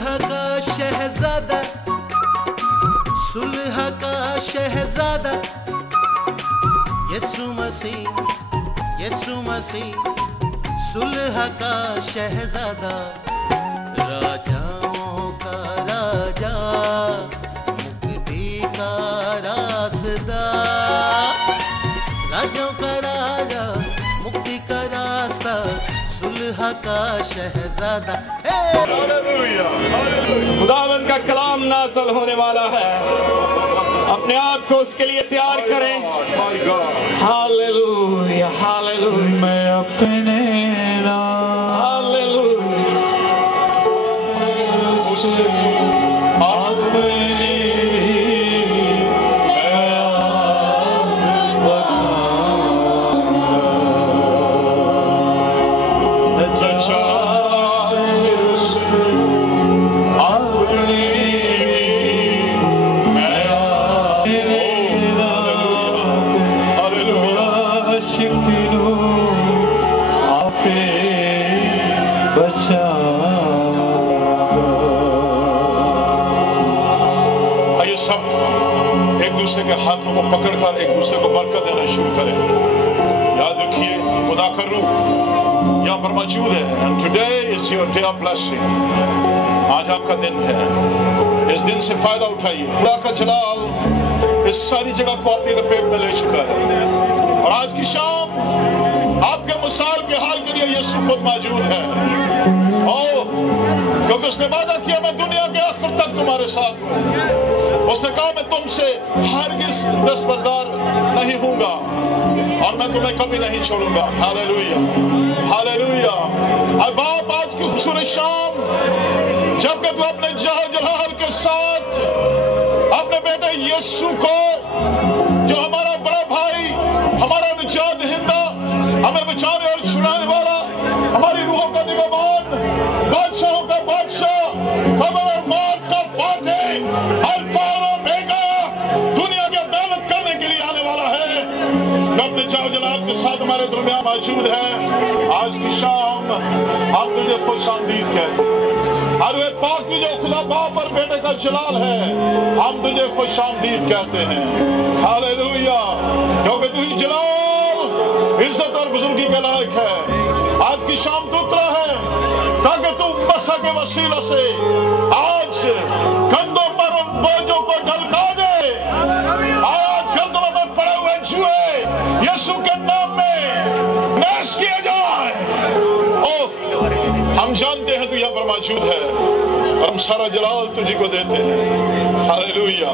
صلح کا شہزادہ، صلح کا شہزادہ، یسوع مسیح، یسوع مسیح، صلح کا شہزادہ، راجاؤں کا راجا، مکتی کا راستہ، راجاؤں کا راجا، مکتی کا راستہ، صلح کا شہزادہ۔ خداوند کا کلام نازل ہونے والا ہے، اپنے آپ کو اس کے لیے تیار کریں۔ ہاللویا ہاللویا، میں اپنے کے ہاتھوں کو پکڑ کر ایک دوسرے کو برکت دینا شروع کریں۔ یاد رکھیے خدا کا روح یہاں پر موجود ہے۔ And today is your day of blessing۔ آج آپ کا دن ہے، اس دن سے فائدہ اٹھائیے۔ خدا کا جلال اس ساری جگہ کو اپنی لپیٹ میں لے چکا ہے، اور آج کی شام آپ کے مثال کے حال کے لیے یسوع خود موجود ہے۔ کیونکہ اس نے وعدہ کیا میں دنیا کے آخر تک تمہارے ساتھ ہوں۔ اس نے کہا میں تم سے ہرگز دستبردار نہیں ہوں گا، اور میں تمہیں کبھی نہیں چھوڑوں گا۔ Hallelujah hallelujah. اے باپ، آج کی خوبصورت شام جبکہ تو اپنے جلال کے ساتھ اپنے بیٹے یسوع کو، جو ہمارا بڑا بھائی، ہمارا نجات دہندہ، ہمیں بچانے اور چھڑانے والا، ہماری روحوں کا نگہبان، بادشاہوں کا بادشاہ، خبر اور موت کا فاتح، الفا اور اومیگا، دنیا کی عدالت کرنے کے لیے آنے والا ہے، جو اپنے جلال کے ساتھ ہمارے درمیان موجود ہے۔ آج کی شام ہم تجھے خوش آمدید کہتے ہیں۔ اے پاک جو خدا باپ اور بیٹے کا جلال ہے، ہم تجھے خوش آمدید کہتے ہیں۔ ہاللویا، کیونکہ تو ہی جلال، عزت اور بزرگی کے لائق ہے۔ آج کی شام تو اترا ہے تاکہ تو مسیح کے وسیلہ سے آج کندھوں پر ان بوجھوں کو ڈھلکا دے۔ آج گردنوں میں پڑے ہوئے جوئے یسوع کے نام میں نیش کیے جائیں۔ ہم جانتے ہیں تو یہاں پر موجود ہے، اور ہم سارا جلال تجھی کو دیتے ہیں۔ ہاللویا،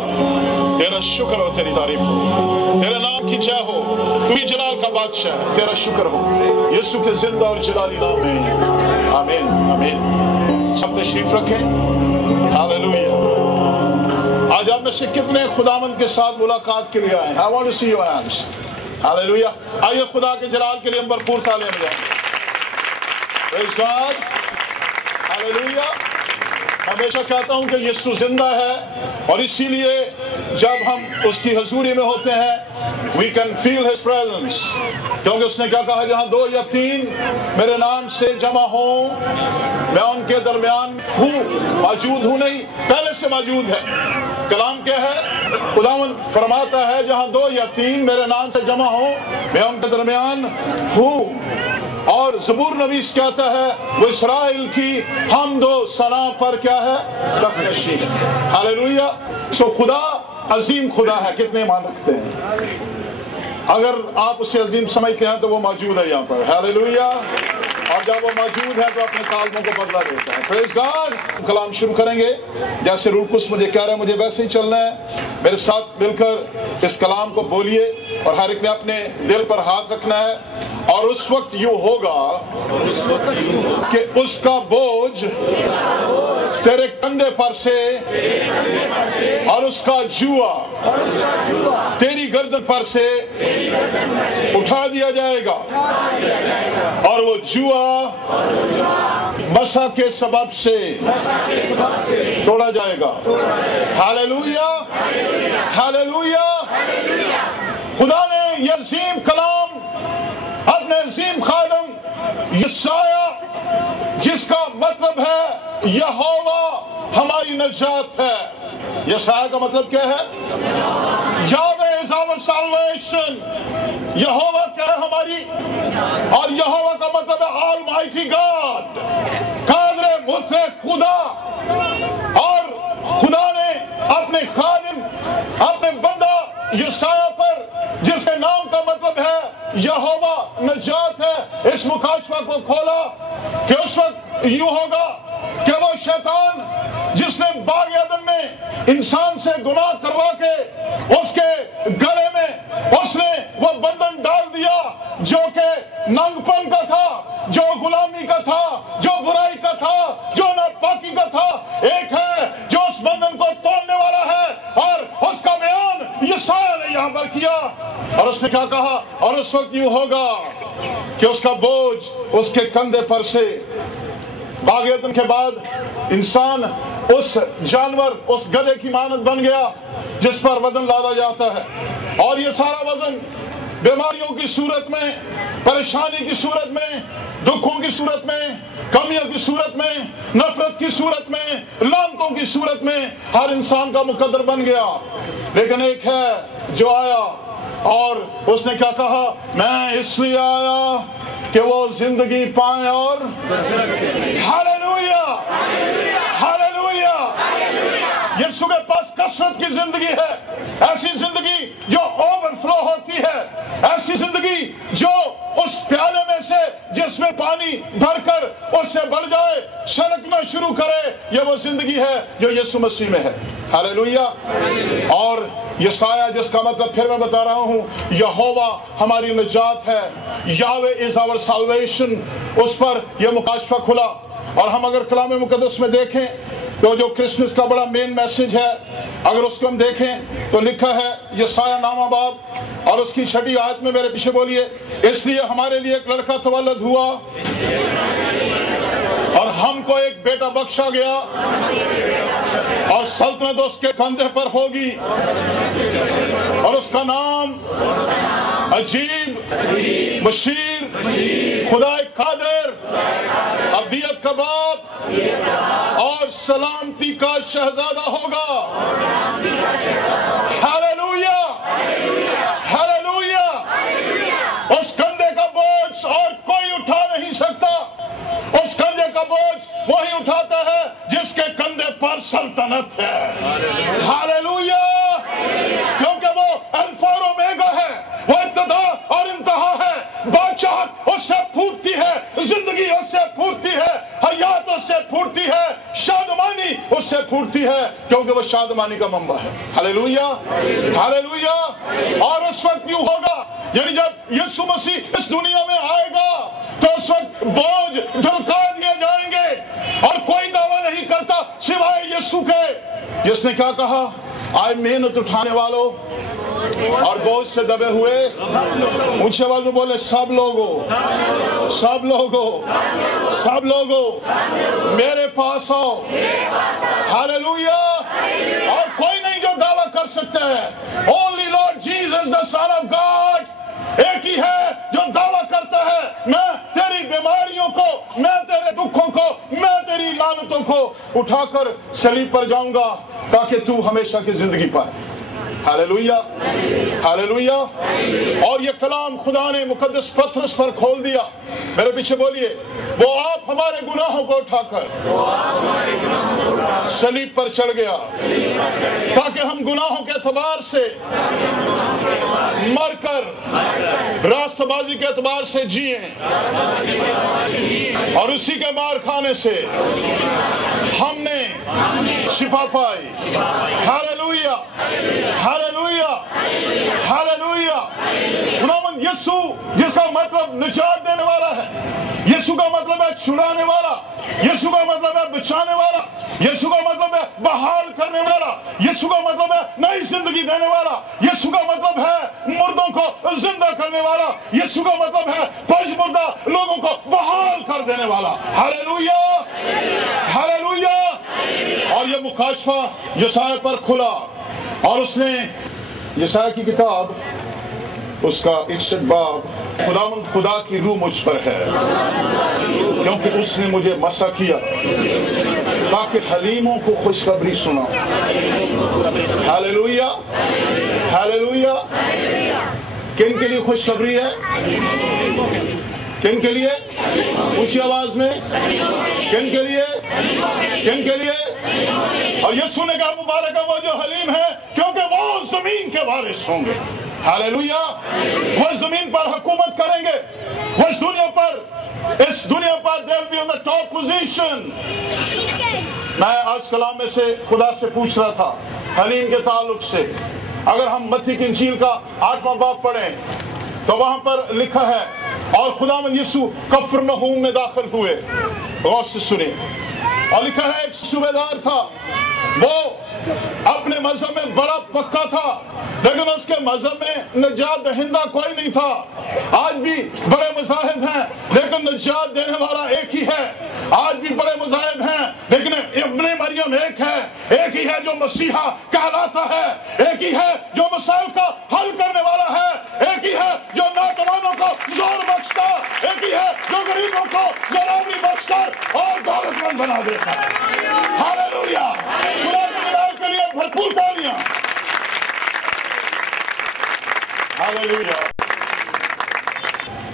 تیرا شکر ہو، تیری تعریف ہو، تیرے نام کی جے ہو، تو ہی جلال کا بادشاہ ہے، تیرا شکر ہو یسوع کے زندہ اور جلالی نام میں۔ آمین آمین۔ سب تشریف رکھیں۔ ہاللویا۔ آج آپ میں سے کتنے خداوند کے ساتھ ملاقات کے لیے آئے ہیں؟ I want to see your hands۔ Hallelujah. آئیے خدا کے جلال کے لیے ہم بھرپور تالیاں بجائیں۔ Praise God۔ ہاللویا۔ ہمیشہ کہتا ہوں کہ یسوع زندہ ہے، اور اسی لیے جب ہم اس کی حضوری میں ہوتے ہیں we can feel his presence، کیونکہ اس نے کیا کہا، جہاں دو یا تین میرے نام سے جمع ہوں میں ان کے درمیان ہوں۔ موجود ہوں نہیں، پہلے سے موجود ہے۔ کلام کیا ہے؟ خداوند فرماتا ہے جہاں دو یا تین میرے نام سے جمع ہوں میں ان کے درمیان ہوں۔ اور زبور نویس کہتا ہے وہ اسرائیل کی حمد و ثنا پر کیا ہے؟ تخت نشین ہے۔ ہاللویا۔ سو خدا عظیم خدا ہے، کتنے ایمان رکھتے ہیں؟ اگر آپ اسے عظیم سمجھتے ہیں تو وہ موجود ہے یہاں پر۔ ہاللویا۔ اور جب وہ موجود ہے تو اپنے کالموں کو بدلا دیتا ہے۔ پریز گاڈ۔ کلام شروع کریں گے، جیسے روح القدس مجھے کہہ رہا ہے مجھے ویسے ہی چلنا ہے۔ میرے ساتھ مل کر اس کلام کو بولیے، اور ہر ایک نے اپنے دل پر ہاتھ رکھنا ہے، اور اس وقت یوں ہوگا کہ اس کا بوجھ تیرے کندھے پر سے، اور اس کا جوا تیری گردن پر سے اٹھا دیا جائے گا، اور وہ جوا مسیح کے سبب سے توڑا جائے گا۔ Hallelujah hallelujah. خدا نے یہ عظیم کلام اپنے عظیم خادم یسایہ، جس کا مطلب ہے یہوہ हमारी नजात है। यशाया का मतलब क्या है? यावे इज आवर साल्वेशन। यहोवा क्या है? हमारी, और यहोवा का मतलब है ऑलमाइटी गॉड, कादरे मुतले खुदा। और खुदा ने अपने खादिम, अपने बंदा यशाया पर, जिसके नाम का मतलब है यहोवा नजात है, इस मुकाशवा को खोला कि उस वक्त यूं होगा कि वो शैतान जिसने बाग एदन में इंसान से गुनाह करवा के उसके गले में उसने वो बंधन डाल दिया जो कि नंगपन का था, जो गुलामी का था, जो बुराई का था, जो नापाकी का था, एक है जो उस बंधन को तोड़ने वाला है, और उसका बयान यशाया ने यहाँ पर किया। और उसने क्या कहा? और उस वक्त यूं होगा कि उसका बोझ उसके कंधे पर से। बाग एदन के बाद इंसान उस जानवर, उस गधे की मानद बन गया जिस पर वजन लादा जाता है, और ये सारा वजन बीमारियों की सूरत में, परेशानी की सूरत में, दुखों की सूरत में, कमियों की सूरत में, नफरत की सूरत में, लानतों की सूरत में हर इंसान का मुकद्दर बन गया। लेकिन एक है जो आया और उसने क्या कहा? मैं इसलिए आया कि वो जिंदगी पाए और हालेलुया, हालेलुया। यीशु के पास कसरत की जिंदगी है, ऐसी जिंदगी जो ओवरफ्लो होती है, ऐसी जिंदगी जो उस प्याले में से जिसमें पानी भरकर उससे बढ़ जाए, छलकना शुरू करे, ये वो जिंदगी है जो यीशु मसीह में है। हालेलुया। और यशाया जिसका मतलब फिर मैं बता रहा हूं, यहोवा हमारी निजात है, यावे इज आवर साल्वेशन, उस पर यह मुकाशफा खुला। और हम अगर कलाम मुकद्दस में देखें तो जो क्रिसमस का बड़ा मेन मैसेज है, अगर उसको हम देखें तो लिखा है यशाया नामा बाब और उसकी 6ठी आयत में, मेरे पीछे बोलिए, इसलिए हमारे लिए एक लड़का तवल्लद हुआ और हमको एक बेटा बख्शा गया, और सल्तनत उसके कंधे पर होगी, और उसका नाम अजीब, बशीर, खुदाए कादिर, अब्दियत का बाप और सलामती का शहजादा होगा। Hallelujah, hallelujah. उस कंधे का बोझ और कोई उठा नहीं सकता। उस कंधे का बोझ वही उठाता है जिसके कंधे पर सल्तनत है। हालेलुया। क्योंकि वो अल्फा और ओमेगा है, वो इब्तिदा और इंतहा है। बादशाह उससे फूटती है, जिंदगी उससे फूटती है, हयात उससे फूटती है, शादमानी उससे फूटती है, क्योंकि वो शादमानी का मंबा है। Hallelujah, hallelujah. और उस वक्त यूं होगा, यानी जब यीशु मसीह इस दुनिया में आएगा तो उस वक्त बोझ ढलका दिए जाएंगे, और कोई दावा नहीं करता सिवाय यीशु के, जिसने क्या कहा? आए मेहनत उठाने वालों और बोझ से दबे हुए, ऊंचे आवाज में बोले, सब लोगों, सब लोगों, सब लोगों मेरे पास आओ। हालेलुया। और कोई नहीं जो दावा कर सकता है, only Lord Jesus the son of God, एक ही है जो दावा करता है, मैं तेरी बीमारियों को, मैं तेरे दुखों को, मैं तेरी लानतों को उठाकर सलीब पर जाऊंगा ताकि तू हमेशा की जिंदगी पाए। Hallelujah, hallelujah. और ये कलाम खुदा ने मुकद्दस पत्रस पर खोल दिया। मेरे पीछे बोलिए, वो आप हमारे गुनाहों को उठाकर सलीब पर चढ़ गया ताकि हम गुनाहों के एतबार से मरकर रास्तबाजी के एतबार से जिए, और उसी के मार खाने से हमने शिफा पाई। Hallelujah, hallelujah, hallelujah. खुदावंद यीशु जिसका मतलब निजात देने वाला है, यीशु का मतलब है छुड़ाने वाला, यीशु का मतलब है बचाने वाला, यीशु का मतलब है बहाल करने वाला, यीशु का मतलब है नई जिंदगी देने वाला, यीशु का मतलब है मुर्दों को जिंदा करने वाला, यीशु का मतलब है पजमुर्दा लोगों को बहाल कर देने वाला। Hallelujah, hallelujah. और ये मुकाशफा यशाया पर खुला, और उसने यशाया की किताब उसका 61 बाब, खुदावंद खुदा की रूह मुझ पर है क्योंकि उसने मुझे मसा किया ताकि کہ حلیموں کو خوشخبری سناؤ. Hallelujah hallelujah. کن کے لیے خوشخبری ہے؟ کن کے لیے؟ اونچی آواز میں. کن کے لیے؟ کن کے لیے؟ اور یسوع نے کہا مبارک ہے وہ جو حلیم ہے کیونکہ وہ زمین کے وارث ہوں گے. ہاللویا. وہ زمین پر حکومت کریں گے. وہ اس دنیا پر they'll be on the top position. میں آج کلام میں سے خدا سے پوچھ رہا تھا حلیم کے تعلق سے. اگر ہم متی کی انجیل کا 8واں باب پڑھیں تو وہاں پر لکھا ہے اور خداوند یسوع کفرنہوم میں داخل ہوئے. غور سے سنیں. اور لکھا ہے ایک صوبیدار تھا. وہ اپنے مذہب میں بڑا پکا تھا لیکن اس کے مذہب میں نجات دہندہ کوئی نہیں تھا. آج بھی بڑے مذاہب ہیں لیکن نجات دینے والا ایک ہی ہے. آج بھی بڑے مذاہب ہیں لیکن ابن مریم ایک ہے. ایک ہی ہے جو مسیحا کہلاتا ہے. ایک ہی ہے جو مسائل کا حل کرنے والا ہے. ایک ہی ہے جو ناتوانوں کو زور بخشتا. ایک ہی ہے جو غریبوں کو ضروری بخش کر اور دولت مند بنا دیتا ہے. ہاللویا. خدا کے جلال کے لیے بھرپور تالیاں. Hallelujah.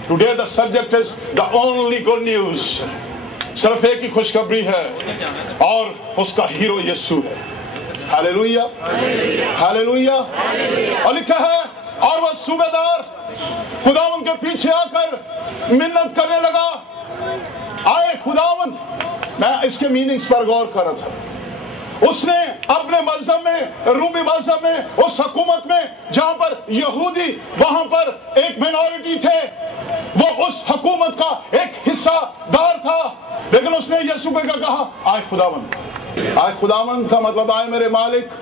Today the subject is the only good news. صرف ایک ہی خوشخبری ہے اور اس کا ہیرو یسوع ہے. Hallelujah hallelujah. اور لکھا ہے اور وہ صوبیدار خداوند کے پیچھے آ کر منت کرنے لگا. آئے خداوند. میں اس کے میننگز پر غور کر رہا تھا. اس نے اپنے مذہب میں رومی مذہب میں اس حکومت میں جہاں پر یہودی وہاں پر ایک مینورٹی تھے وہ اس حکومت کا ایک حصہ دار تھا. لیکن اس نے یسوع کو کہا آئے خداوند. آئے خداوند کا مطلب آئے میرے مالک.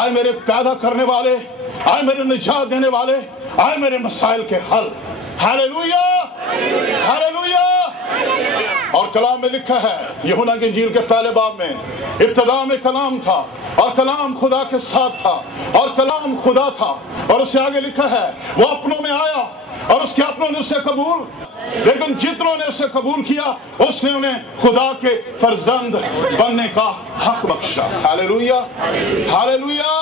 آئے میرے پیدا کرنے والے. آئے میرے نجات دینے والے. آئے میرے مسائل کے حل. Hallelujah hallelujah. اور کلام میں لکھا ہے یوحنا کی انجیل کے پہلے باب میں ابتدا میں کلام تھا اور کلام خدا کے ساتھ تھا اور کلام خدا تھا. اور اس سے آگے لکھا ہے وہ اپنوں میں آیا اور اس کے اپنوں نے اسے قبول لیکن جتنوں نے اسے قبول کیا اس نے انہیں خدا کے فرزند بننے کا حق بخشا. Hallelujah hallelujah.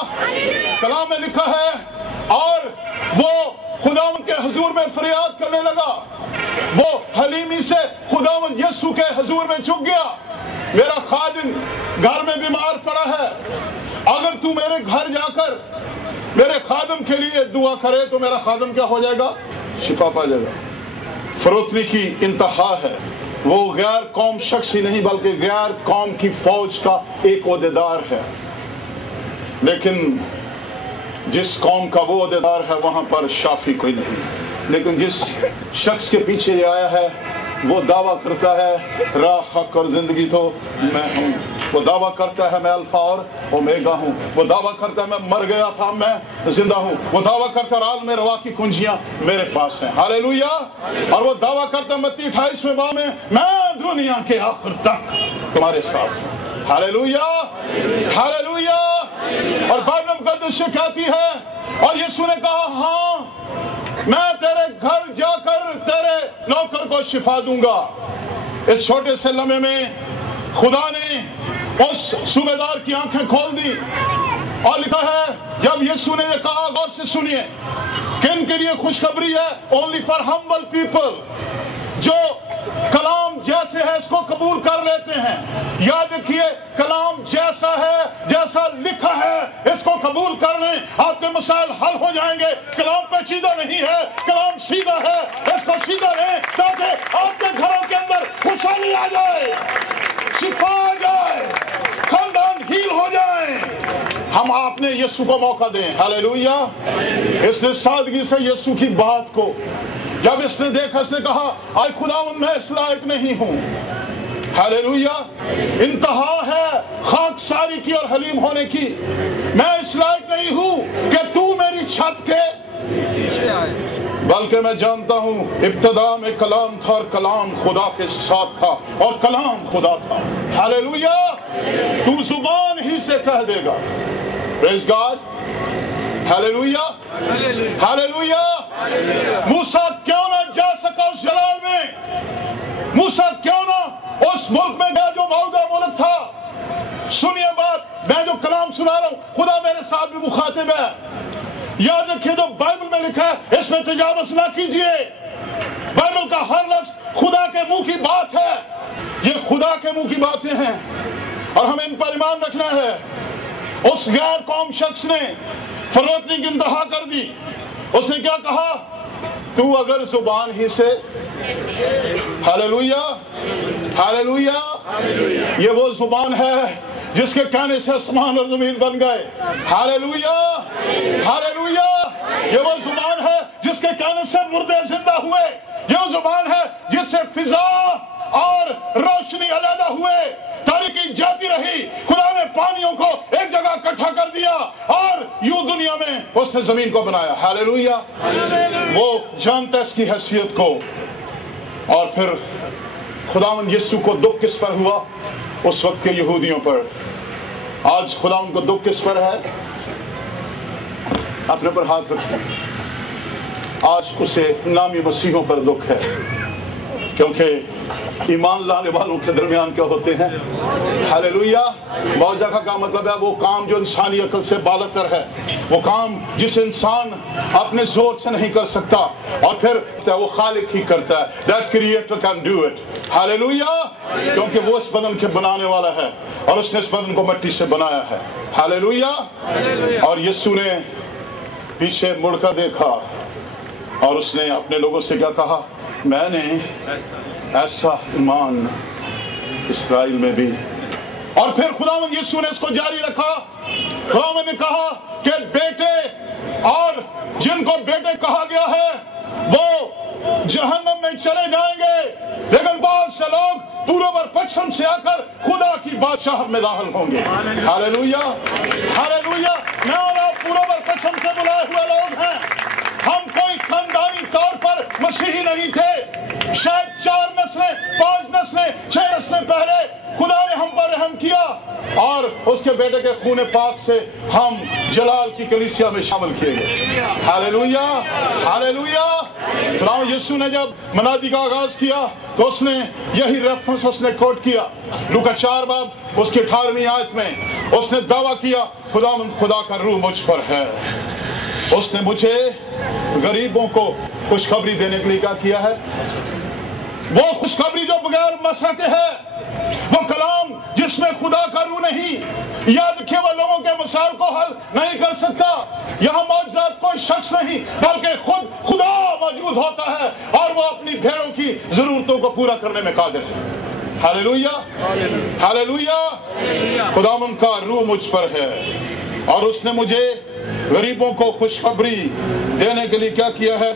کلام میں لکھا ہے اور وہ خداوند کے حضور میں فریاد کرنے لگا. وہ حلیمی سے خداوند یسوع کے حضور میں جھک گیا. میرا خادم گھر میں بیمار پڑا ہے. اگر تو میرے گھر جا کر میرے خادم کے لیے دعا کرے تو میرا خادم کیا ہو جائے گا؟ شفا پا جائے گا. فروتنی کی انتہا ہے. وہ غیر قوم شخص ہی نہیں بلکہ غیر قوم کی فوج کا ایک عہدیدار ہے. لیکن جس قوم کا وہ عہدیدار ہے وہاں پر شافی کوئی نہیں. لیکن جس شخص کے پیچھے یہ آیا ہے وہ دعویٰ کرتا ہے راہ حق اور زندگی تو میں ہوں. وہ دعویٰ کرتا ہے میں الفا اور اومیگا ہوں. وہ دعویٰ کرتا ہے میں مر گیا تھا میں زندہ ہوں. وہ دعویٰ کرتا ہے عالم روا کی کنجیاں میرے پاس ہیں. ہاللویا. اور وہ دعویٰ کرتا ہے متی 28ویں باب میں دنیا کے آخر تک تمہارے ساتھ ہوں. Hallelujah hallelujah. اور بائبل مقدس سے کہتی ہے اور یسوع نے کہا ہاں میں تیرے گھر جا کر تیرے نوکر کو شفا دوں گا. اس چھوٹے سے لمحے میں خدا نے اس صوبیدار کی آنکھیں کھول دی اور لکھا ہے جب یسوع نے یہ کہا غور سے سنیے کن کے لیے خوشخبری ہے؟ only for humble people جو کلام جیسے ہے اس کو قبول کر لیتے ہیں. یاد رکھیے کلام جیسا ہے جیسا لکھا ہے اس کو قبول کر لیں آپ کے مسائل حل ہو جائیں گے. کلام پیچیدہ نہیں ہے. کلام سیدھا ہے. اس کو سیدھا لیں تاکہ آپ کے گھروں کے اندر خوشحالی آ جائے شفا آ جائے خاندان ہیل ہو جائے. ہم آپ نے یسوع کو موقع دیں. ہاللویا. اس نے سادگی سے یسوع کی بات کو جب اس نے دیکھا اس نے کہا آئے خداوند میں اس لائق نہیں ہوں. ہاللویا. انتہا ہے خاکساری کی اور حلیم ہونے کی. میں اس لائق نہیں ہوں کہ تو میری چھت کے بلکہ میں جانتا ہوں ابتدا میں کلام تھا اور کلام خدا کے ساتھ تھا اور کلام خدا تھا. ہاللویا. تو زبان ہی سے کہہ دے گا. Praise God. Hallelujah hallelujah. موسیٰ کیوں نہ جا سکا اس جلال میں. موسیٰ کیوں نہ اس ملک میں گیا جو معاہدہ ملک تھا. سنیے بات، میں جو کلام سنا رہا ہوں خدا میرے ساتھ بھی مخاطب ہے. یاد رکھیے جو بائبل میں لکھا ہے اس میں تجاوز نہ کیجیے. بائبل کا ہر لفظ خدا کے منہ کی بات ہے. یہ خدا کے منہ کی باتیں ہیں اور ہمیں ان پر ایمان رکھنا ہے. اس غیر قوم شخص نے فروتنی کی انتہا کر دی. اس نے کیا کہا؟ تو اگر زبان ہی سے، ہاللویا ہاللویا، یہ وہ زبان ہے جس کے کہنے سے آسمان اور زمین بن گئے. ہاللویا ہاللویا، یہ وہ زبان ہے جس کے کہنے سے مردے زندہ ہوئے. یہ وہ زبان ہے جس سے فضا اور روشنی علیحدہ ہوئے، تاریکی جاتی رہی. خدا نے پانیوں کو ایک جگہ اکٹھا کر دیا اور یوں دنیا میں اس نے زمین کو بنایا. ہاللویا. وہ جانتا ہے اس کی حیثیت کو. اور پھر خداوند یسوع کو دکھ کس پر ہوا؟ اس وقت کے یہودیوں پر. آج خداوند کو دکھ کس پر ہے؟ اپنے پر ہاتھ رکھیں. آج اسے نامی مسیحوں پر دکھ ہے، کیونکہ ایمان لانے والوں کے درمیان کیا ہوتے ہیں؟ ہاللویا. معجزہ کا کیا مطلب ہے؟ وہ کام جو انسانی عقل سے بالاتر ہے، وہ کام جس انسان اپنے زور سے نہیں کر سکتا، اور پھر وہ خالق ہی کرتا ہے. That creator can do it. Hallelujah. کیونکہ وہ اس بدن کے بنانے والا ہے اور اس نے اس بدن کو مٹی سے بنایا ہے. ہاللویا. اور یسوع نے پیچھے مڑ کر دیکھا اور اس نے اپنے لوگوں سے کیا کہا؟ میں نے ایسا ایمان اسرائیل میں بھی. اور پھر خداوند یسوع نے اس کو جاری رکھا. خداوند نے کہا کہ بیٹے اور جن کو بیٹے کہا گیا ہے وہ جہنم میں چلے جائیں گے، لیکن بہت سے لوگ پورب اور پچھم سے آ کر خدا کی بادشاہت میں داخل ہوں گے. Hallelujah hallelujah. میں اور آپ پورب اور پچھم سے بلائے ہوئے لوگ ہیں. ہم کوئی خاندانی طور پر مسیحی نہیں تھے. شاید 4 نسلیں 5 نسلیں 6 نسلیں پہلے خدا نے ہم پر رحم کیا اور اس کے بیٹے کے خون پاک سے ہم جلال کی کلیسیا میں شامل کیے گئے. Hallelujah hallelujah. خدا یسوع نے جب منادی کا آغاز کیا تو اس نے یہی ریفرنس اس نے کوٹ کیا. لوکا 4 باب اس کی 18ویں آیت میں اس نے دعویٰ کیا، خدا کا روح مجھ پر ہے. اس نے مجھے غریبوں کو خوشخبری دینے کے لیے کیا ہے. وہ خوشخبری جو بغیر مسح کے ہے، وہ کلام جس میں خدا کا روح نہیں. یاد رکھیے وہ لوگوں کے مسائل کو حل نہیں کر سکتا. یہاں معجزات کوئی شخص نہیں بلکہ خود خدا موجود ہوتا ہے اور وہ اپنی بھیڑوں کی ضرورتوں کو پورا کرنے میں قادر ہے. Hallelujah hallelujah. خداوند کا روح مجھ پر ہے اور اس نے مجھے غریبوں کو خوشخبری دینے کے لیے کیا ہے؟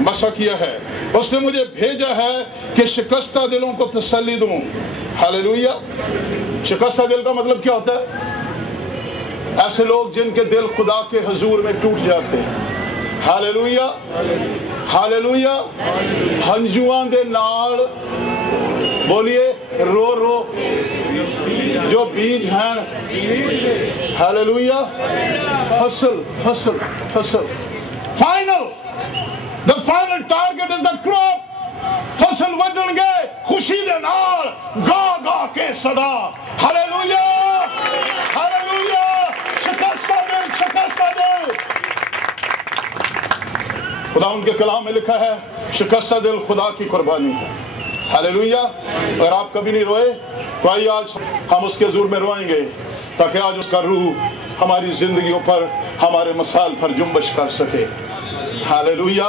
مسح کیا ہے. اس نے مجھے بھیجا ہے کہ شکستہ دلوں کو تسلی دوں. ہاللویا. شکستہ دل کا مطلب کیا ہوتا ہے؟ ایسے لوگ جن کے دل خدا کے حضور میں ٹوٹ جاتے ہیں. Hallelujah hallelujah. ہنجواں دے نال بولیے رو رو جو بیج ہیں. ہاللویا. فصل فصل فصل. Final the final target is the crop. فصل وڈن گے خوشی دے نال گا گا کے صدا. Hallelujah hallelujah. شکستہ دل شکستہ دل. خدا ان کے کلام میں لکھا ہے شکستہ دل خدا کی قربانی ہے. ہاللویا. اگر آپ کبھی نہیں روئے تو آئیے آج ہم اس کے حضور میں روئیں گے تاکہ آج اس کا روح ہماری زندگیوں پر ہمارے مسائل پر جنبش کر سکے. ہاللویا.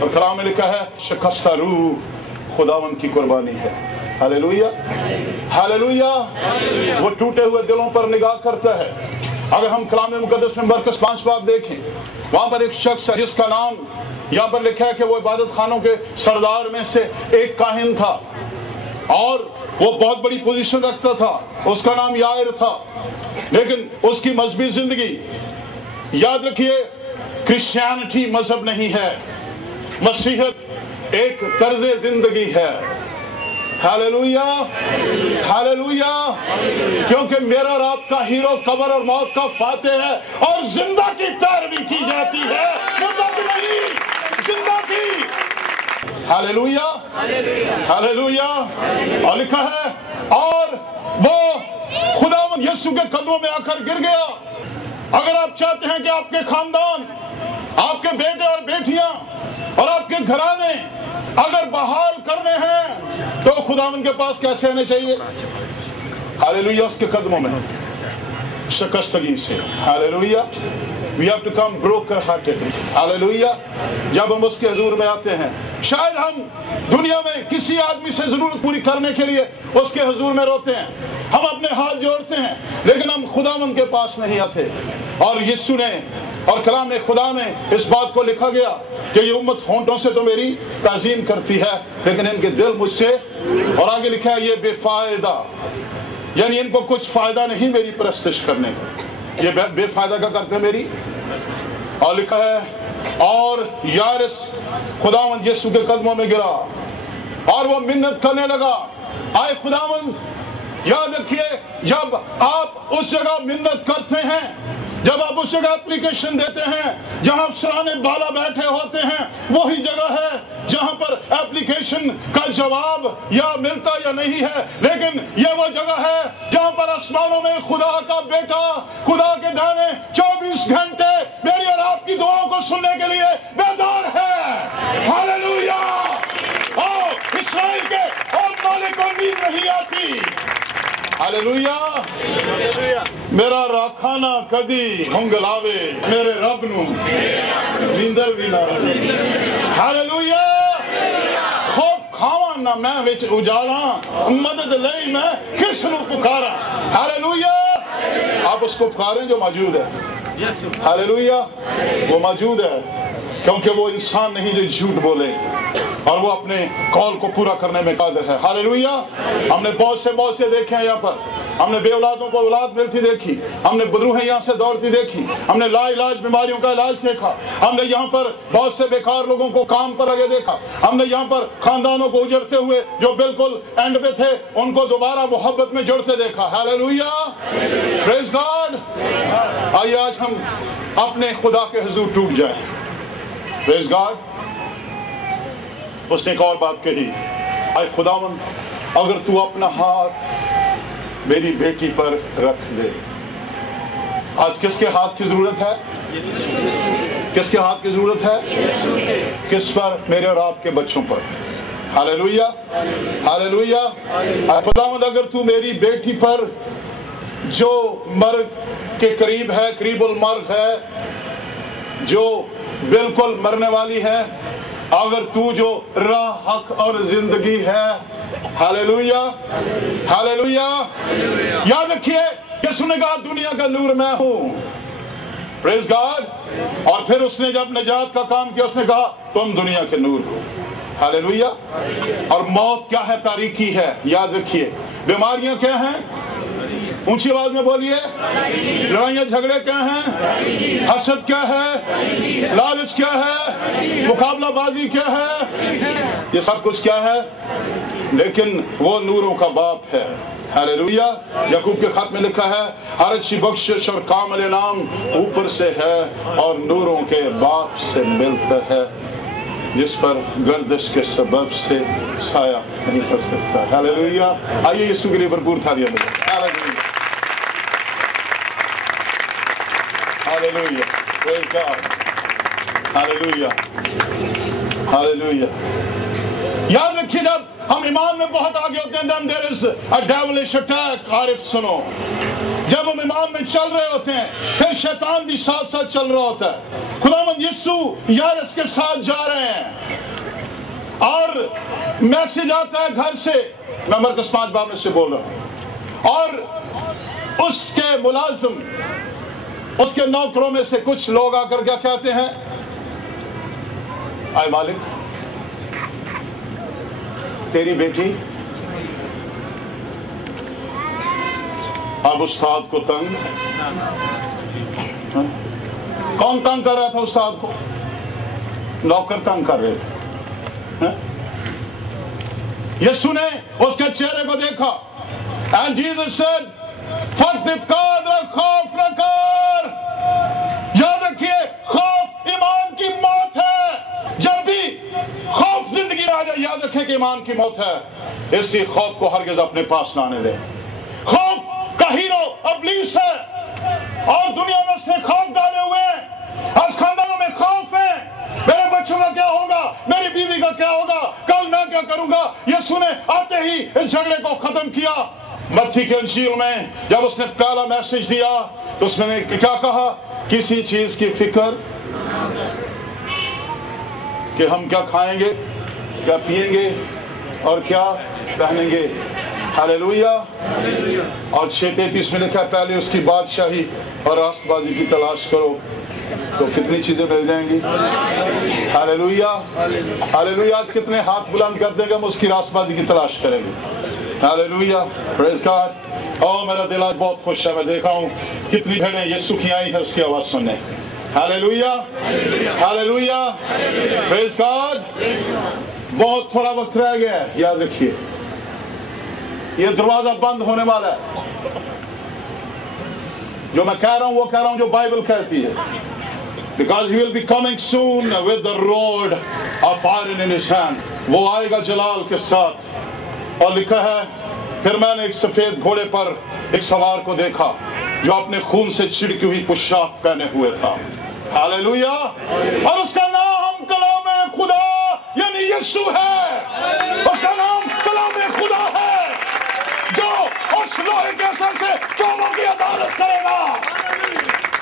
اور کلام میں لکھا ہے شکستہ روح خداوند کی قربانی ہے. Hallelujah hallelujah. وہ ٹوٹے ہوئے دلوں پر نگاہ کرتا ہے. اگر ہم کلام مقدس میں مرکز 5 باب دیکھیں، وہاں پر ایک شخص ہے جس کا نام یہاں پر لکھا ہے کہ وہ عبادت خانوں کے سردار میں سے ایک کاہن تھا اور وہ بہت بڑی پوزیشن رکھتا تھا. اس کا نام یائر تھا. لیکن اس کی مذہبی زندگی، یاد رکھیے کرسچینٹی مذہب نہیں ہے، مسیحیت ایک طرز زندگی ہے. Hallelujah hallelujah. کیونکہ میرا اور آپ کا ہیرو قبر اور موت کا فاتح ہے اور زندہ کی پیروی کی جاتی ہے، مردہ کی نہیں، زندہ کی. Hallelujah hallelujah. اور لکھا ہے اور وہ خداوند یسوع کے قدموں میں آ کر گر گیا۔ اگر آپ چاہتے ہیں کہ آپ کے خاندان، آپ کے بیٹے اور بیٹیاں اور آپ کے گھرانے اگر بحال کرنے ہیں تو خداوند کے پاس کیسے آنے چاہیے؟ ہاللیلویا، اس کے قدموں میں شکستگی سے۔ ہاللیلویا، we have to come broken hearted۔ ہاللیلویا، جب ہم اس کے حضور میں آتے ہیں، شاید ہم دنیا میں کسی آدمی سے ضرورت پوری کرنے کے لیے اس کے حضور میں روتے ہیں، ہم اپنے ہاتھ جوڑتے ہیں، لیکن ہم خداوند کے پاس نہیں آتے۔ اور یسوع نے اور کلام خدا میں اس بات کو لکھا گیا کہ یہ امت ہونٹوں سے تو میری تعظیم کرتی ہے لیکن ان کے دل مجھ سے، اور آگے لکھا ہے یہ بے فائدہ، یعنی ان کو کچھ فائدہ نہیں میری پرستش کرنے کا، یہ بے فائدہ کا کرتے میری۔ اور لکھا ہے اور یارس خداوند یسوع کے قدموں میں گرا اور وہ منت کرنے لگا، آئے خداوند، یاد رکھیے جب آپ اس جگہ منت کرتے ہیں، جب آپ اس جگہ اپلیکیشن دیتے ہیں جہاں افسرانے بالا بیٹھے ہوتے ہیں، وہی جگہ ہے جہاں پر اپلیکیشن کا جواب یا ملتا یا نہیں ہے، لیکن یہ وہ جگہ ہے جہاں پر آسمانوں میں خدا کا بیٹا خدا کے دانے 24 گھنٹے میری اور آپ کی دعاؤں کو سننے کے لیے بیدار ہے۔ ہاللیلویا، اسرائیل کے اور مالک کو نیند نہیں آتی۔ ہاللیلویا، میرا راکھانا کدی ہنگلاوے میرے رب نو نیندر بھی نہ آوے۔ ہاللیلویا، خوف کھاواں نہ میں وچ اجاڑاں، مدد لئی میں کس نو پکاراں۔ ہاللیلویا، آپ اس کو پکاریں جو موجود ہے۔ ہاللیلویا، وہ موجود ہے کیونکہ وہ انسان نہیں جو جھوٹ بولے اور وہ اپنے قول کو پورا کرنے میں قادر ہے۔ ہاللیلویا، ہم نے بہت سے دیکھے ہیں یہاں پر، ہم نے بے اولادوں کو اولاد ملتی دیکھی، ہم نے بدروہیں یہاں سے دوڑتی دیکھی، ہم نے لا علاج بیماریوں کا علاج دیکھا، ہم نے یہاں پر بہت سے بیکار لوگوں کو کام پر لگے دیکھا، ہم نے یہاں پر خاندانوں کو اجڑتے ہوئے جو بالکل اینڈ پہ تھے ان کو دوبارہ محبت میں جڑتے دیکھا۔ ہاللیلویا، پریز گاڈ۔ آئیے آج ہم اپنے خدا کے حضور ٹوٹ جائیں۔ پریز گاڈ۔ اس نے ایک اور بات کہی، اے خداوند اگر تو اپنا ہاتھ میری بیٹی پر رکھ لے۔ آج کس کے ہاتھ کی ضرورت ہے؟ کس کے ہاتھ کی ضرورت ہے؟ کس پر؟ میرے اور آپ کے بچوں پر۔ ہاللیلویا، ہاللیلویا۔ اے خداوند اگر تو میری بیٹی پر جو مرگ کے قریب ہے، قریب المرگ ہے، جو بالکل مرنے والی ہے، اگر تو جو راہ حق اور زندگی ہے، ہاللیلویا، ہاللیلویا، یاد رکھیے یسوع نے کہا دنیا کا نور میں ہوں۔ پریز گاڈ۔ اور پھر اس نے جب نجات کا کام کیا اس نے کہا تم دنیا کے نور ہو۔ ہاللیلویا۔ اور موت کیا ہے؟ تاریکی ہے۔ یاد رکھیے بیماریاں کیا ہیں؟ اونچی آواز میں بولیے۔ لڑائیاں جھگڑے کیا ہیں؟ حسد کیا ہے؟ لالچ کیا ہے؟ مقابلہ بازی کیا ہے؟ یہ سب کچھ کیا ہے؟ لیکن وہ نوروں کا باپ ہے۔ ہاللیلویا۔ یعقوب کے خط میں لکھا ہے ہر اچھی بخشش اور کامل انعام اوپر سے ہے اور نوروں کے باپ سے ملتا ہے، جس پر گردش کے سبب سے سایہ نہیں کر سکتا۔ ہاللیلویا۔ آئیے یسوع کے لیے بھرپور تالیاں بجائیں۔ ہاللیلویا، ہاللیلویا، پریز گاڈ، ہاللیلویا، ہاللیلویا۔ یاد رکھیے جب ہم ایمان میں بہت آگے ہوتے ہیں then there is a devilish attack۔ عارف سنو، جب ہم ایمان میں چل رہے ہوتے ہیں پھر شیطان بھی ساتھ ساتھ چل رہا ہوتا ہے۔ خداوند یسوع یارس کے ساتھ جا رہے ہیں اور میسج آتا ہے گھر سے، میں مرکز 5 باب میں سے بول رہا ہوں، اور اس کے ملازم، اس کے نوکروں میں سے کچھ لوگ آ کر کیا کہتے ہیں؟ اے مالک تیری بیٹی اب استاد کو تنگ، کون تنگ کر رہا تھا استاد کو؟ نوکر تنگ کر رہے تھے۔ یسوع نے اس کے چہرے کو دیکھا and Jesus said فَقْدِتْ قَادْرَ خوف نہ کر۔ یاد رکھیے خوف ایمان کی موت ہے۔ جب بھی خوف زندگی میں آ جائے یاد رکھیں کہ ایمان کی موت ہے، اس لیے خوف کو ہرگز اپنے پاس نہ آنے دیں۔ خوف کا ہیرو اپنے मेरी बीवी का क्या होगा, कल मैं क्या करूंगा। यीशु ने आते ही इस झगड़े को खत्म किया। मत्ती के इंजील में जब उसने पहला मैसेज दिया तो उसने क्या कहा, किसी चीज की फिक्र कि हम क्या खाएंगे, क्या पिएंगे और क्या पहनेंगे। हालेलुया। और 6:33 में लिखा है, पहले उसकी बादशाही और राष्ट्रबाजी की तलाश करो तो कितनी चीजें मिल जाएंगी। Hallelujah, hallelujah. आज कितने हाथ बुलंद कर देंगे, हम उसकी राष्ट्रबाजी की तलाश करेंगे। Hallelujah, praise God. और मेरा दिल आज बहुत खुश है, मैं देखा हूँ कितनी भेड़ें यीशु की आई है उसकी आवाज सुनने। Hallelujah, hallelujah, praise God. बहुत थोड़ा वक्त रह गया है, याद रखिए ये दरवाजा बंद होने वाला है। जो मैं कह रहा हूं वो कह रहा हूं जो बाइबल कहती है, because he will be coming soon with the rod of iron in his hand। वो आएगा जलाल के साथ। और लिखा है, फिर मैंने एक सफेद घोड़े पर एक सवार को देखा जो अपने खून से छिड़की हुई पोशाक पहने हुए था। हालेलुया। और उसका नाम कलाम खुदा यानी यीशु है। उसका नाम कलाम खुदा है जो उस लोहे के सर से कौमों की अदालत करेगा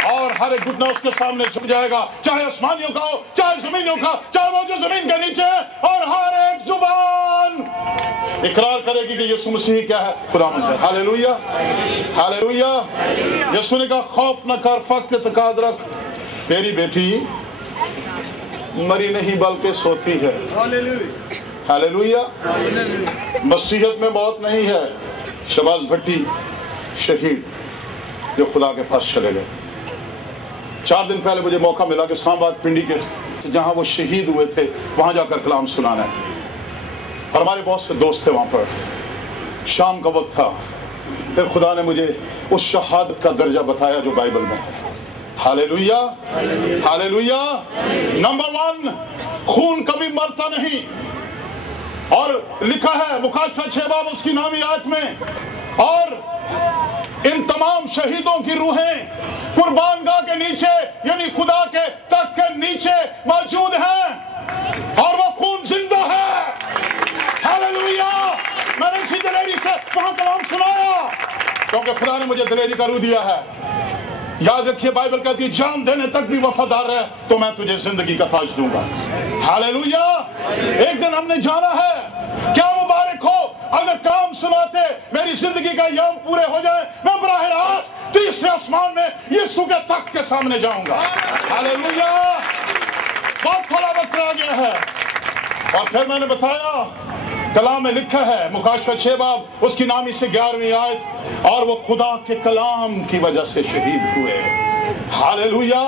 और हर एक घुटना उसके सामने झुक जाएगा, चाहे आसमानियों का हो, चाहे जमीनियों का, चाहे वो जो जमीन के नीचे है। और हर एक जुबान इकरार करेगी कि यीशु मसीह क्या है, खुदावंद है। Hallelujah, hallelujah. यीशु ने कहा, खौफ न कर, फक्त इत्तेकाद रख, तेरी बेटी मरी नहीं बल्कि सोती है। हालेलुया। मसीहत में मौत नहीं है। शबाज भट्टी शहीद जो खुदा के पास चले गए। 4 दिन पहले मुझे मौका मिला कि इस्लामाबाद पिंडी के जहां वो शहीद हुए थे वहां जाकर कलाम सुनाना है। और हमारे बहुत से दोस्त थे वहां पर। शाम का वक्त था, फिर खुदा ने मुझे उस शहादत का दर्जा बताया जो बाइबल में है। Hallelujah, hallelujah. नंबर 1, खून कभी मरता नहीं। और लिखा है मुकाशफा 6 बाब उसकी नामी आयत में, और इन तमाम शहीदों की रूहें कुर्बानगाह के नीचे यानी खुदा के तख्त के नीचे मौजूद हैं और वो खून जिंदा है। हालेलुया। मैंने इसी दिलेरी से वहां कलाम सुनाया क्योंकि खुदा ने मुझे दिलेरी का रूह दिया है। याद रखिए बाइबल कहती है, जान देने तक भी वफादार है तो मैं तुझे जिंदगी का ताज दूंगा। हालेलुया। एक दिन हमने जाना है, क्या मुबारक हो अगर काम सुनाते मेरी जिंदगी का याम पूरे हो जाए, मैं बराह रास्त तीसरे आसमान में यीशु के तख्त के सामने जाऊंगा। हालेलुया। बहुत थोड़ा वक्त रह गया है। और फिर मैंने बताया कलाम में लिखा है मुकाशफा 6 बाब उसकी नामी से 11वीं आयत, और वो खुदा के कलाम की वजह से शहीद हुए। हालेलुया।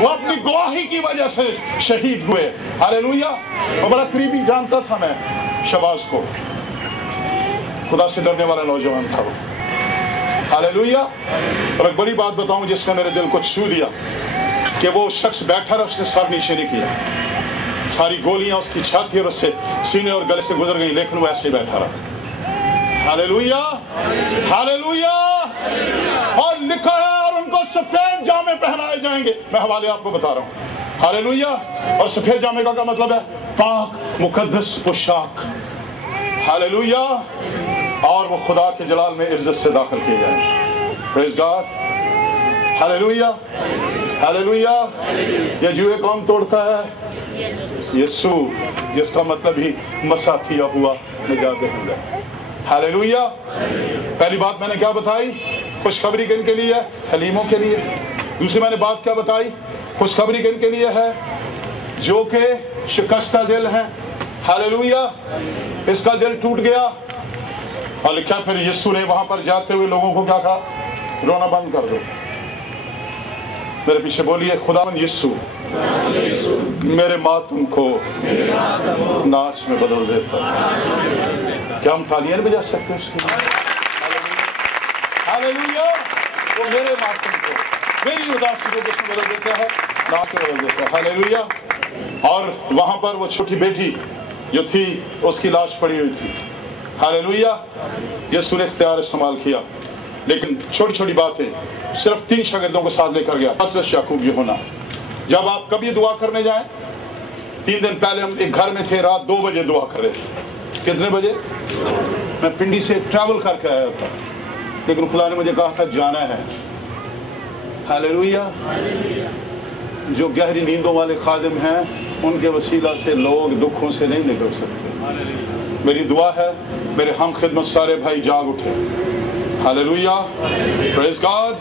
वो अपनी गवाही की वजह से शहीद हुए। हालेलुया। और बड़ा करीबी जानता था मैं शबाज को, खुदा से डरने वाला नौजवान था वो। हालेलुया। और एक बड़ी बात बताऊं जिसने मेरे दिल को छू दिया कि वो शख्स बैठा रहा, उसने सर नीचे नहीं किया। सारी गोलियां उसकी छाती और उससे सीने और गले से गुजर गई, लेकिन वो ऐसे बैठा रहा। Hallelujah, hallelujah. और लिखा है, और उनको सफेद जामे पहनाए जाएंगे। मैं हवाले आपको बता रहा हूँ। हालेलुया। और सफेद जामे का मतलब है पाक मुकद्दस पोशाक। हालेलुया। और वो खुदा के जलाल में इज्जत से दाखिल किए जाएंगे। Praise God. Hallelujah, hallelujah. ये जुए कौन तोड़ता है? यीशु, जिसका मतलब ही मसा किया हुआ निजात। हालेलुया। पहली बात मैंने क्या बताई? खुशखबरी किन के लिए है? हलीमों के लिए। दूसरी मैंने बात क्या बताई? खुशखबरी किन के लिए है? जो के शिकस्ता दिल हैं। हालेलुया। इसका दिल टूट गया। और लिखा फिर यीशु ने वहां पर जाते हुए लोगों को क्या कहा? रोना बंद कर दो। मेरे पीछे बोलिए, खुदावंद यीशु मेरे मातम को नाच में बदल देता। क्या हम तालियां नहीं बजा सकते उसके लिए? हालेलुया। वो मेरे मातम को, मेरी उदासी को जिसमें बदल देता है, नाच में बदल देता है। हालेलुया। और वहां पर वो छोटी बेटी जो थी उसकी लाश पड़ी हुई थी। हालेलुया। यीशु ने इख्तियार इस्तेमाल किया, लेकिन छोटी छोटी बातें सिर्फ 3 शागिर्दों को साथ लेकर गया, पतरस, याकूब, यूहन्ना। जब आप कभी दुआ करने जाएं 3 दिन पहले हम एक घर में थे, रात 2 बजे दुआ कर रहे थे। कितने बजे? मैं पिंडी से ट्रैवल करके आया था, लेकिन खुदा ने मुझे कहा था जाना है। हालेलुया। जो गहरी नींदों वाले खादिम हैं, उनके वसीला से लोग दुखों से नहीं निकल सकते। मेरी दुआ है मेरे हम खिदमत सारे भाई जाग उठे। Hallelujah, praise God.